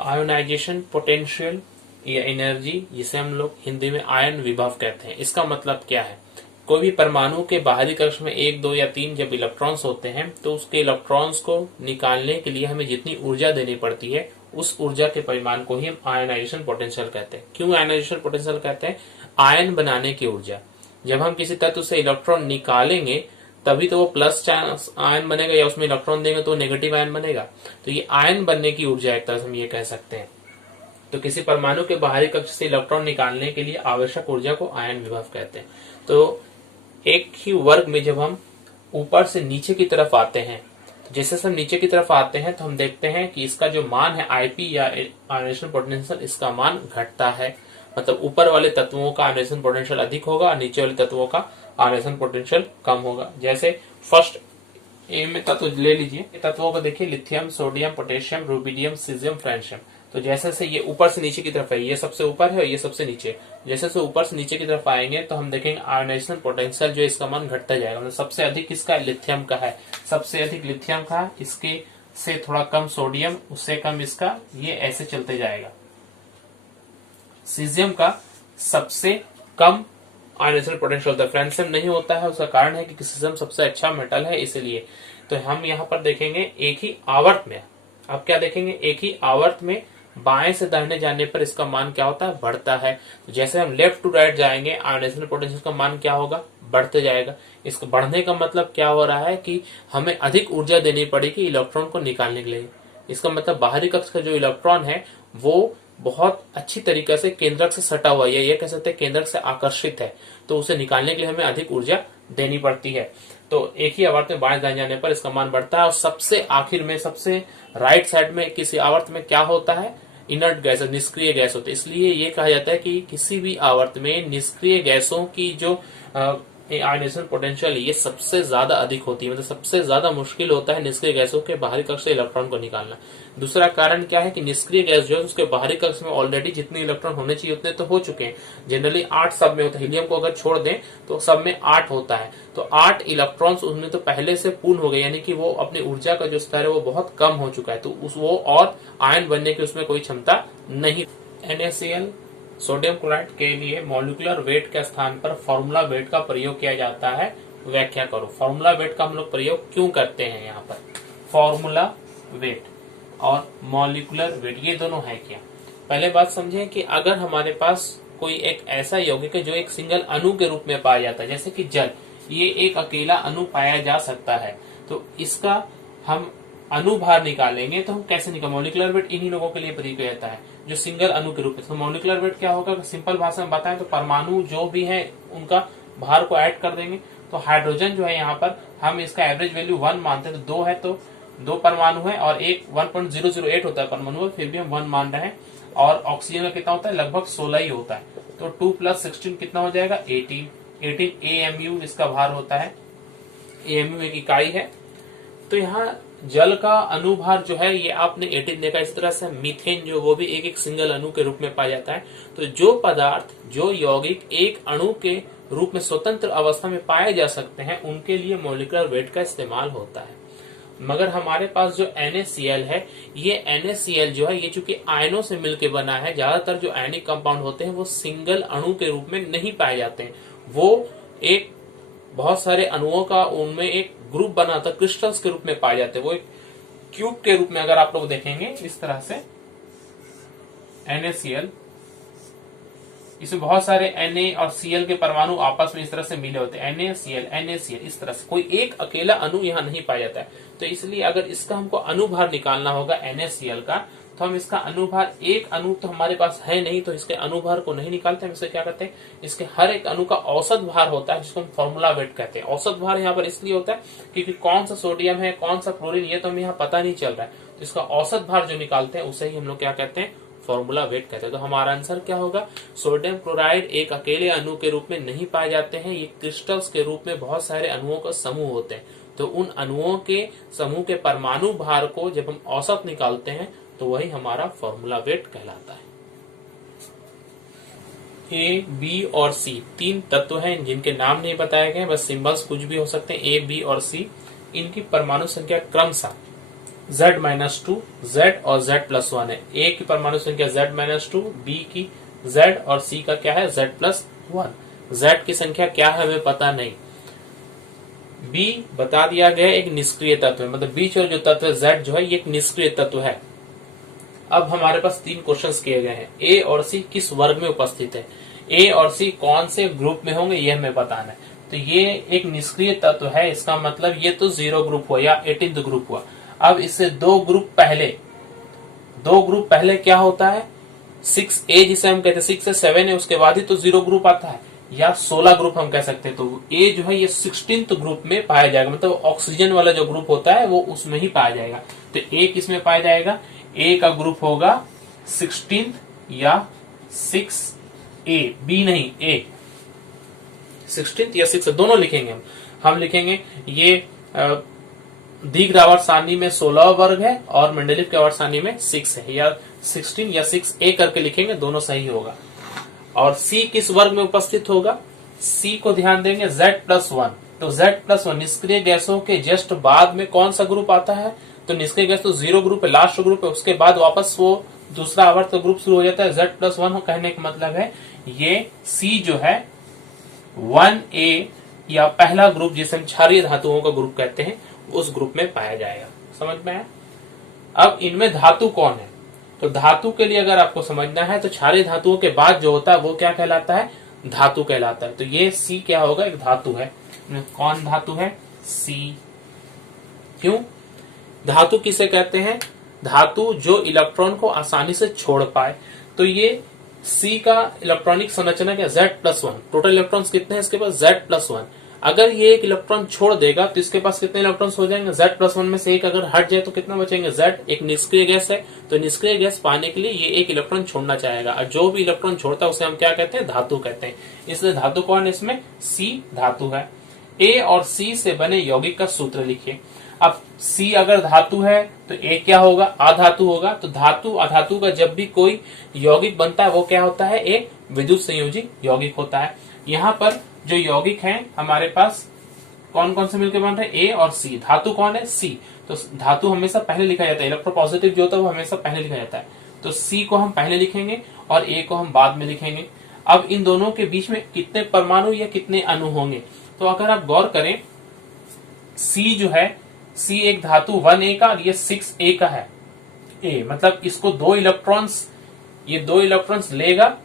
Ionization potential या energy, जिसे हम लोग हिंदी में आयन विभव कहते हैं, इसका मतलब क्या है? कोई भी परमाणु के बाहरी कक्ष में 1, 2 या 3 जब इलेक्ट्रॉन्स होते हैं तो उसके इलेक्ट्रॉन्स को निकालने के लिए हमें जितनी ऊर्जा देनी पड़ती है उस ऊर्जा के परिमाण को ही हम आयनाइजेशन पोटेंशियल कहते हैं। क्यों आयनाइजेशन पोटेंशियल कहते हैं? आयन बनाने की ऊर्जा। जब हम किसी तत्व से इलेक्ट्रॉन निकालेंगे तभी तो वो प्लस आयन बनेगा, या उसमें इलेक्ट्रॉन देंगे तो नेगेटिव आयन बनेगा। तो ये आयन बनने की ऊर्जा एक तरह से हम ये कह सकते हैं। तो किसी परमाणु के बाहरी कक्ष से इलेक्ट्रॉन निकालने के लिए आवश्यक ऊर्जा को आयन विभव कहते हैं। तो एक ही वर्ग में जब हम ऊपर से नीचे की तरफ आते हैं, तो जैसे हम नीचे की तरफ आते हैं तो हम देखते हैं कि इसका जो मान है आईपी या आयनाइजेशन पोटेंशियल, इसका मान घटता है। मतलब ऊपर वाले तत्वों का आयनाइजेशन पोटेंशियल अधिक होगा और नीचे वाले तत्वों का आयनाइजेशन पोटेंशियल कम होगा। जैसे फर्स्ट ए में तत्व ले लीजिए, तत्वों को देखिए, lithium, sodium, potassium, rubidium, caesium, francium. तो जैसे से ये ऊपर से नीचे की तरफ है, ये सबसे ऊपर है और ये सबसे नीचे, जैसे से ऊपर से नीचे की तरफ आएंगे तो हम देखेंगे आयनाइजेशन पोटेंशियल जो इसका मान घटता जाएगा। मतलब सबसे अधिक किसका? लिथियम का है, सबसे अधिक लिथियम का, इसके से थोड़ा कम सोडियम, उससे कम इसका, ये ऐसे चलते जाएगा। सीजियम का सबसे कम आयनाइजेशन पोटेंशियल होता है, फ्रांशियम नहीं होता है। उसका कारण है कि सीजियम सबसे अच्छा मेटल है, इसलिए। तो हम यहाँ पर देखेंगे एक ही आवर्त में, अब क्या देखेंगे, एक ही आवर्त में बाएं से दाहिने जाने पर इसका मान क्या होता है? बढ़ता है। तो जैसे हम लेफ्ट टू राइट जाएंगे आयनाइजेशन पोटेंशियल का मान क्या होगा? बढ़ते जाएगा। इसको बढ़ने का मतलब क्या हो रहा है कि हमें अधिक ऊर्जा देनी पड़ेगी इलेक्ट्रॉन को निकालने के लिए। इसका मतलब बाहरी कक्ष का जो इलेक्ट्रॉन है वो बहुत अच्छी तरीके से केंद्रक से सटा हुआ है, ये कह सकते हैं केंद्रक से आकर्षित है, तो उसे निकालने के लिए हमें अधिक ऊर्जा देनी पड़ती है। तो एक ही आवर्त में बाएं दाएं जाने पर इसका मान बढ़ता है। और सबसे आखिर में, सबसे राइट साइड में किसी आवर्त में क्या होता है? इनर्ट गैस, निष्क्रिय गैस होती है। इसलिए ये कहा जाता है कि किसी भी आवर्त में निष्क्रिय गैसों की जो आयनाइजेशन पोटेंशियल ये सबसे ज्यादा अधिक होती है। मतलब सबसे ज्यादा मुश्किल होता है निष्क्रिय गैसों के बाहरी कक्ष से इलेक्ट्रॉन को निकालना। दूसरा कारण क्या है कि निष्क्रिय गैस जो है उसके बाहरी कक्ष में ऑलरेडी जितने इलेक्ट्रॉन होने चाहिए उतने तो हो चुके हैं। जनरली 8 सब में होता है, हीलियम को अगर छोड़ दें तो सब में 8 होता है। तो 8 इलेक्ट्रॉन्स उसमें तो पहले से पूर्ण हो गए, यानी कि वो अपनी ऊर्जा का जो स्तर है वो बहुत कम हो चुका है। तो वो और आयन बनने की उसमें कोई क्षमता नहीं। NaCl सोडियम क्लोराइड के लिए मॉलिक्यूलर वेट के स्थान पर फॉर्मूला वेट का प्रयोग किया जाता है। व्याख्या करो, फॉर्मूला वेट का हम लोग प्रयोग क्यों करते हैं? यहाँ पर फॉर्मूला वेट और मॉलिक्यूलर वेट ये दोनों है क्या? पहले बात समझें कि अगर हमारे पास कोई एक ऐसा यौगिक है जो एक सिंगल अणु के रूप में पाया जाता है, जैसे कि जल, ये एक अकेला अणु पाया जा सकता है, तो इसका हम अनुभार निकालेंगे तो हम कैसे निकाल? मॉलिक्यूलर वेट इन्हीं लोगों के लिए प्रयोग किया जाता है जो सिंगल अणु के रूप में। तो मॉलिक्यूलर वेट क्या होगा? सिंपल भाषा में बताएं तो परमाणु जो भी है उनका भार को ऐड कर देंगे। तो हाइड्रोजन जो है यहाँ पर हम इसका एवरेज वैल्यू 1 मानते हैं, तो 2 है, तो 2 परमाणु है और एक 1.008 होता है परमाणु, फिर भी हम 1 मान रहे हैं। और ऑक्सीजन का कितना होता है? लगभग 16 ही होता है। तो 2 + 16 कितना हो जाएगा? 18 AMU इसका भार होता है। AMU एक इकाई है। तो यहाँ जल का अनुभार जो है ये आपने 18 देखा। इस तरह से मीथेन जो वो भी एक सिंगल अणु के रूप में पाया जाता है। तो जो पदार्थ, जो यौगिक एक अणु के रूप में स्वतंत्र अवस्था में पाए जा सकते हैं उनके लिए मॉलिक्यूलर वेट का इस्तेमाल होता है। मगर हमारे पास जो NaCl है, ये NaCl जो है ये चूंकि आयनों से मिलकर बना है, ज्यादातर जो आयनिक कंपाउंड होते हैं वो सिंगल अणु के रूप में नहीं पाए जाते हैं। वो एक बहुत सारे अणुओं का उनमें एक ग्रुप बनाता, क्रिस्टल्स के रूप में पाए जाते हैं। वो एक क्यूब के रूप में अगर आप लोग देखेंगे इस तरह से NaCl, इसमें बहुत सारे Na और Cl के परमाणु आपस में इस तरह से मिले होते हैं। NaCl इस तरह से कोई एक अकेला अणु यहाँ नहीं पाया जाता है। तो इसलिए अगर इसका हमको अनुभार निकालना होगा NaCl का, तो हम इसका अनुभार, एक अणु तो हमारे पास है नहीं तो इसके अनुभार को नहीं निकालते, हम इसे क्या करते हैं, इसके हर एक अणु का औसत भार होता है जिसको हम फॉर्मूला वेट कहते हैं। औसत भार यहाँ पर इसलिए होता है क्योंकि कौन सा सोडियम है कौन सा क्लोरीन ये तो हमें यहाँ पता नहीं चल रहा है। तो इसका औसत भार जो निकालते हैं उसे ही हम लोग क्या कहते हैं? फॉर्मूला वेट कहते हैं। तो हमारा आंसर क्या होगा? सोडियम क्लोराइड एक अकेले अणु के रूप में नहीं पाए जाते हैं, ये क्रिस्टल्स के रूप में बहुत सारे अणुओं का समूह होते हैं। तो उन अणुओं के समूह के परमाणु भार को जब हम औसत निकालते हैं तो वही हमारा फॉर्मूला वेट कहलाता है। ए, बी और सी 3 तत्व हैं जिनके नाम नहीं बताए गए, बस सिंबल्स कुछ भी हो सकते हैं। ए, बी और सी, इनकी परमाणु संख्या क्रमशः Z माइनस टू, Z और Z प्लस वन है। ए की परमाणु संख्या Z माइनस टू, बी की Z और C का क्या है Z प्लस वन। Z की संख्या क्या है हमें पता नहीं। B बता दिया गया एक निष्क्रिय तत्व है, मतलब बीच वाला जो तत्व है Z जो है ये एक निष्क्रिय तत्व है। अब हमारे पास 3 क्वेश्चंस किए गए हैं। A और C किस वर्ग में उपस्थित है, A और C कौन से ग्रुप में होंगे ये हमें बताना है। तो ये एक निष्क्रिय तत्व है, इसका मतलब ये तो 0 ग्रुप हुआ या 18th ग्रुप हुआ। अब इससे दो ग्रुप पहले क्या होता है, 6A जिसे हम कहते हैं 6 से 7 है उसके बाद ही तो 0 ग्रुप आता है, या 16 ग्रुप हम कह सकते हैं। तो A जो है ये 16th ग्रुप में पाया जाएगा, मतलब ऑक्सीजन वाला जो ग्रुप होता है वो उसमें ही पाया जाएगा। तो A किस में पाया जाएगा, A का ग्रुप होगा 16th या 6A, B नहीं A, 16th या 6 दोनों लिखेंगे हम लिखेंगे ये दीर्घ आवर्त सारणी में 16 वर्ग है और मंडलिक के आवर्त सारणी में 6 है, या 16 या 6A करके लिखेंगे, दोनों सही होगा। और C किस वर्ग में उपस्थित होगा, C को ध्यान देंगे Z प्लस वन। तो Z प्लस वन निष्क्रिय गैसों के जस्ट बाद में कौन सा ग्रुप आता है, तो निष्क्रिय गैस तो 0 ग्रुप है, लास्ट ग्रुप है, उसके बाद वापस वो दूसरा आवर्त ग्रुप शुरू हो जाता है। Z प्लस वन कहने का मतलब है ये C जो है 1A या पहला ग्रुप जिसे हम क्षारीय धातुओं का ग्रुप कहते हैं उस ग्रुप में पाया जाएगा। समझ में आया। अब इनमें धातु कौन है, तो धातु के लिए अगर आपको समझना है तो क्षारीय धातुओं के बाद जो होता है वो क्या कहलाता है, धातु कहलाता है। तो ये C क्या होगा, एक धातु है। कौन धातु है, C। क्यों, धातु किसे कहते हैं, धातु जो इलेक्ट्रॉन को आसानी से छोड़ पाए। तो ये C का इलेक्ट्रॉनिक संरचना क्या, Z plus one. Total electrons कितने हैं इसके पास, Z प्लस वन। अगर ये एक इलेक्ट्रॉन छोड़ देगा तो इसके पास कितने इलेक्ट्रॉन्स हो जाएंगे, Z प्लस वन में से एक अगर हट जाए तो कितना बचेंगे, Z। एक निष्क्रिय गैस है, तो निष्क्रिय गैस पाने के लिए ये एक इलेक्ट्रॉन छोड़ना चाहेगा, और जो भी इलेक्ट्रॉन छोड़ता है उसे हम क्या कहते हैं, धातु कहते हैं। इसलिए धातु कौन है, इसमें C धातु है। A और C से बने यौगिक का सूत्र लिखिए। अब C अगर धातु है तो A क्या होगा, अधातु होगा। तो धातु अधातु का जब भी कोई यौगिक बनता है वो क्या होता है, एक विद्युत संयोजी यौगिक होता है। यहाँ पर जो यौगिक हैं हमारे पास कौन कौन से मिलकर बन रहे हैं, A और C। धातु कौन है, C। तो धातु हमेशा पहले लिखा जाता है, इलेक्ट्रोपॉजिटिव जो होता है वो हमेशा पहले लिखा जाता है। तो C को हम पहले लिखेंगे और A को हम बाद में लिखेंगे। अब इन दोनों के बीच में कितने परमाणु या कितने अणु होंगे, तो अगर आप गौर करें C जो है, C एक धातु 1A का और ये 6A का है। A मतलब इसको ये दो इलेक्ट्रॉन्स लेगा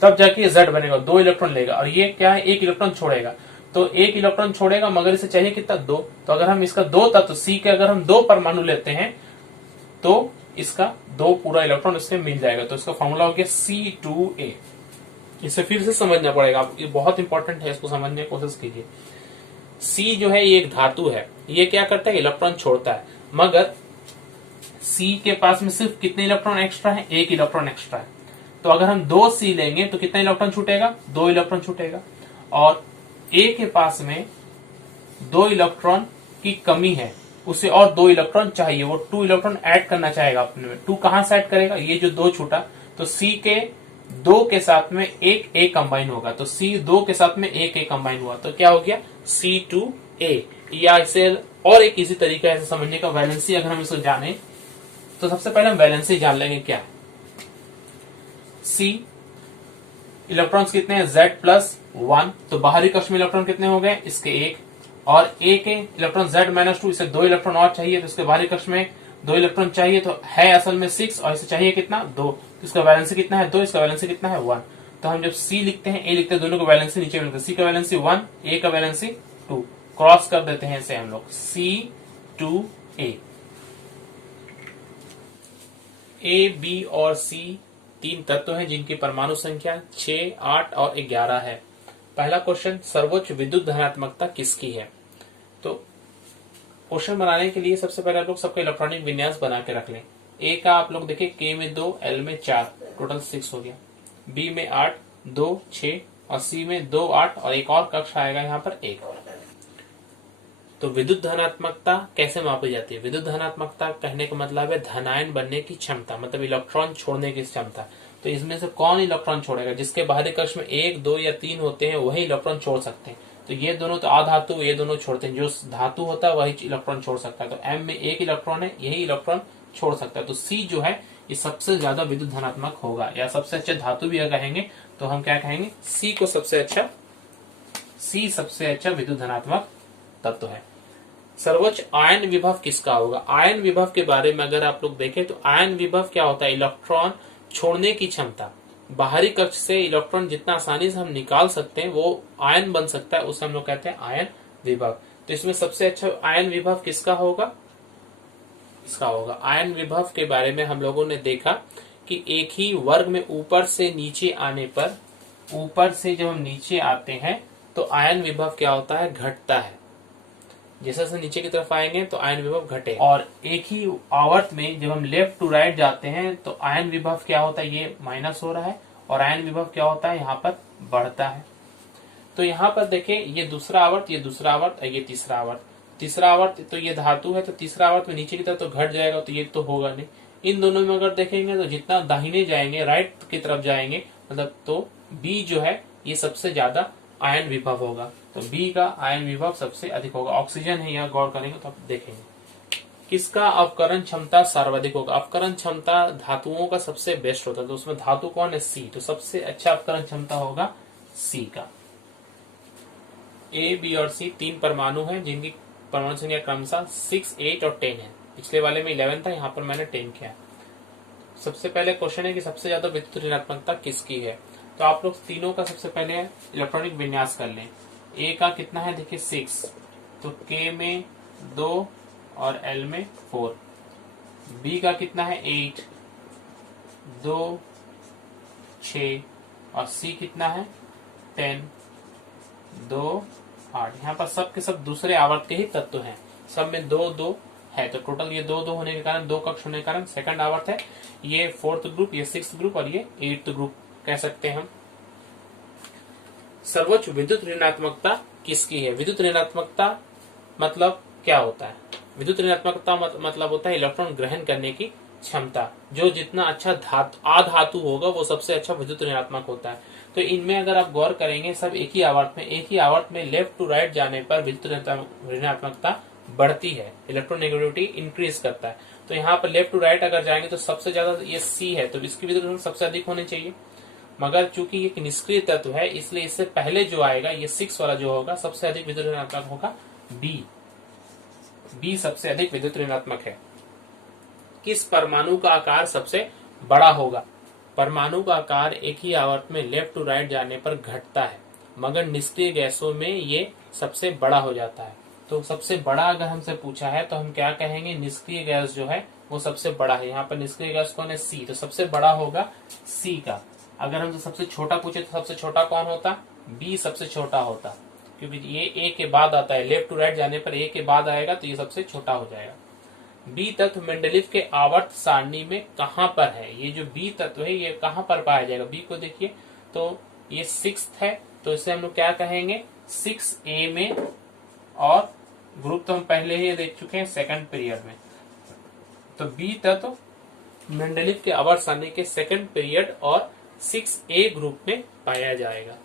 तब जाके ये Z बनेगा, 2 इलेक्ट्रॉन लेगा, और ये क्या है, 1 इलेक्ट्रॉन छोड़ेगा। तो 1 इलेक्ट्रॉन छोड़ेगा मगर इसे चाहिए कितना, 2। तो अगर हम इसका 2 तत्व C के अगर हम 2 परमाणु लेते हैं तो इसका 2 पूरा इलेक्ट्रॉन इसमें मिल जाएगा। तो इसका फॉर्मूला हो गया C2A। इसे फिर से समझना पड़ेगा, आप ये बहुत इंपॉर्टेंट है, इसको समझने की कोशिश कीजिए। C जो है ये एक धातु है, ये क्या करता है, इलेक्ट्रॉन छोड़ता है, मगर C के पास में सिर्फ कितने इलेक्ट्रॉन एक्स्ट्रा है, 1 इलेक्ट्रॉन एक्स्ट्रा है। तो अगर हम 2C लेंगे तो कितना इलेक्ट्रॉन छूटेगा, 2 इलेक्ट्रॉन छूटेगा। और A के पास में 2 इलेक्ट्रॉन की कमी है, उसे और 2 इलेक्ट्रॉन चाहिए, वो 2 इलेक्ट्रॉन ऐड करना चाहेगा अपने में। 2 कहां से ऐड करेगा, ये जो 2 छूटा, तो C के 2 के साथ में 1 A कंबाइन होगा। तो C 2 के साथ में 1 A कंबाइन हुआ, तो क्या हो गया, C2A। या इसे और एक इजी तरीका है समझने का, वैलेंसी अगर हम इसको जाने तो सबसे पहले हम वैलेंसी जान लेंगे क्या है। C इलेक्ट्रॉन्स कितने हैं, Z प्लस वन। तो बाहरी कक्ष में इलेक्ट्रॉन कितने हो गए, इसके 1, और A के इलेक्ट्रॉन Z माइनस टू, इसे 2 इलेक्ट्रॉन और चाहिए, तो इसके बाहरी कक्ष में 2 इलेक्ट्रॉन चाहिए, तो है असल में 6, और इसे चाहिए कितना, 2। तो इसका वैलेंसी कितना है, 2, इसका वैलेंसी कितना है, 1। तो हम जब C लिखते हैं, A लिखते हैं, दोनों को वैलेंसी नीचे मिलता है। C का वैलेंसी 1, A का वैलेंसी 2, क्रॉस कर देते हैं इसे हम लोग, C2A। A, B और C 3 तत्व हैं जिनकी परमाणु संख्या 6, 8 और 11 है। पहला क्वेश्चन, सर्वोच्च विद्युत धनात्मकता किसकी है। तो क्वेश्चन बनाने के लिए सबसे पहले आप लोग सबका इलेक्ट्रॉनिक विन्यास बना के रख लें। A का आप लोग देखिए, K में 2, L में 4, टोटल 6 हो गया। B में 8, 2, 6, और C में 2, 8, और एक और कक्ष आएगा यहाँ पर 1। तो विद्युत धनात्मकता कैसे मापी जाती है, विद्युत धनात्मकता कहने का मतलब है धनायन बनने की क्षमता, मतलब इलेक्ट्रॉन छोड़ने की क्षमता। तो इसमें से कौन इलेक्ट्रॉन छोड़ेगा, जिसके बाहरी कक्ष में 1, 2 या 3 होते हैं वही इलेक्ट्रॉन छोड़ सकते हैं। तो ये दोनों तो अधातु, ये दोनों छोड़ते हैं, जो धातु होता है वही इलेक्ट्रॉन छोड़ सकता है। तो M में एक इलेक्ट्रॉन है, यही इलेक्ट्रॉन छोड़ सकता है। तो C जो है ये सबसे ज्यादा विद्युत धनात्मक होगा, या सबसे अच्छा धातु भी अगर कहेंगे तो हम क्या कहेंगे, C को सबसे अच्छा विद्युत धनात्मक तत्व है। सर्वोच्च आयन विभव किसका होगा? आयन विभव के बारे में अगर आप लोग देखें तो आयन विभव क्या होता है? इलेक्ट्रॉन छोड़ने की क्षमता। बाहरी कक्ष से इलेक्ट्रॉन जितना आसानी से हम निकाल सकते हैं वो आयन बन सकता है, उसे हम लोग कहते हैं आयन विभव। तो इसमें सबसे अच्छा आयन विभव किसका होगा? इसका होगा। आयन विभव के बारे में हम लोगों ने देखा कि एक ही वर्ग में ऊपर से नीचे आने पर, ऊपर से जब हम नीचे आते हैं तो आयन विभव क्या होता है? घटता है। जैसे जैसे नीचे की तरफ आएंगे तो आयन विभव घटे। और एक ही आवर्त में जब हम लेफ्ट टू राइट जाते हैं तो आयन विभव क्या होता है? ये माइनस हो रहा है, और आयन विभव क्या होता है? यहाँ पर बढ़ता है। तो यहाँ पर देखें, ये दूसरा आवर्त, ये दूसरा आवर्त, ये तीसरा आवर्त। तीसरा आवर्त तो ये धातु है, तो तीसरा आवर्त में नीचे की तरफ तो घट जाएगा, तो ये तो होगा नहीं। इन दोनों में अगर देखेंगे तो जितना दाहिने जाएंगे, राइट की तरफ जाएंगे, मतलब तो बी जो है ये सबसे ज्यादा आयन विभव होगा। तो बी का आयन विभव सबसे अधिक होगा। ऑक्सीजन है, यहाँ गौर करेंगे तो आप देखेंगे। किसका अवकरण क्षमता सर्वाधिक होगा? अवकरण क्षमता धातुओं का सबसे बेस्ट होता है, तो उसमें धातु कौन है? सी। तो सबसे अच्छा अवकरण क्षमता होगा सी का। ए, बी और सी तीन परमाणु हैं जिनकी परमाणु संख्या क्रमशः 6, 8 और 10 है। पिछले वाले में 11 था, यहाँ पर मैंने 10 किया। सबसे पहले क्वेश्चन है कि सबसे ज्यादा विद्युत ऋणात्मकता किसकी है? तो आप लोग तीनों का सबसे पहले इलेक्ट्रॉनिक विन्यास कर लें। ए का कितना है? देखिए 6, तो के में 2 और एल में 4। बी का कितना है? 8, 2, 6 और सी कितना है? 10, 2, 8। यहाँ पर सब के सब दूसरे आवर्त के ही तत्व हैं, सब में 2, 2 है। तो टोटल ये 2, 2 होने के कारण, 2 कक्ष होने के कारण सेकंड आवर्त है। ये 4th ग्रुप, ये 6th ग्रुप और ये 8th ग्रुप कह सकते हैं हम। सर्वोच्च विद्युत ऋणात्मकता किसकी है? विद्युत ऋणात्मकता मतलब क्या होता है? विद्युत ऋणात्मकता मतलब होता है इलेक्ट्रॉन ग्रहण करने की क्षमता। जो जितना अच्छा अधातु होगा वो सबसे अच्छा विद्युत ऋणात्मक होता है। तो इनमें अगर आप गौर करेंगे, सब एक ही आवर्त में लेफ्ट टू राइट जाने पर विद्युत ऋणात्मकता बढ़ती है, इलेक्ट्रोनेगेटिविटी इंक्रीज करता है। तो यहाँ पर लेफ्ट टू राइट अगर जाएंगे तो सबसे ज्यादा ये सी है, तो इसकी विद्युत सबसे अधिक होनी चाहिए। मगर चूंकि ये निष्क्रिय तत्व है, इसलिए इससे पहले जो आएगा, ये 6 वाला जो होगा, सबसे अधिक विद्युत ऋणात्मक होगा बी। बी सबसे अधिक विद्युत ऋणात्मक है। किस परमाणु का आकार सबसे बड़ा होगा? परमाणु का आकार एक ही आवर्त में लेफ्ट टू राइट जाने पर घटता है, मगर निष्क्रिय गैसों में ये सबसे बड़ा हो जाता है। तो सबसे बड़ा अगर हमसे पूछा है तो हम क्या कहेंगे? निष्क्रिय गैस जो है वो सबसे बड़ा है। यहाँ पर निष्क्रिय गैस कौन है? सी। तो सबसे बड़ा होगा सी का। अगर हमसे सबसे छोटा पूछे तो सबसे छोटा कौन होता? बी सबसे छोटा होता, क्योंकि ये ए के बाद आता है, लेफ्ट टू राइट जाने पर ए के बाद आएगा, तो ये सबसे छोटा हो जाएगा। बी तत्व मेंडलीव के आवर्त सारणी में कहां पर है? ये जो बी तत्व है ये कहां पर पाया जाएगा? बी को देखिए, तो ये 6th है, तो इसे हम लोग क्या कहेंगे? 6A में, और ग्रुप तो हम पहले ही देख चुके हैं सेकंड पीरियड में। तो बी तत्व मेंडलीव के आवर्त सारणी के सेकंड पीरियड और 6A ग्रुप में पाया जाएगा।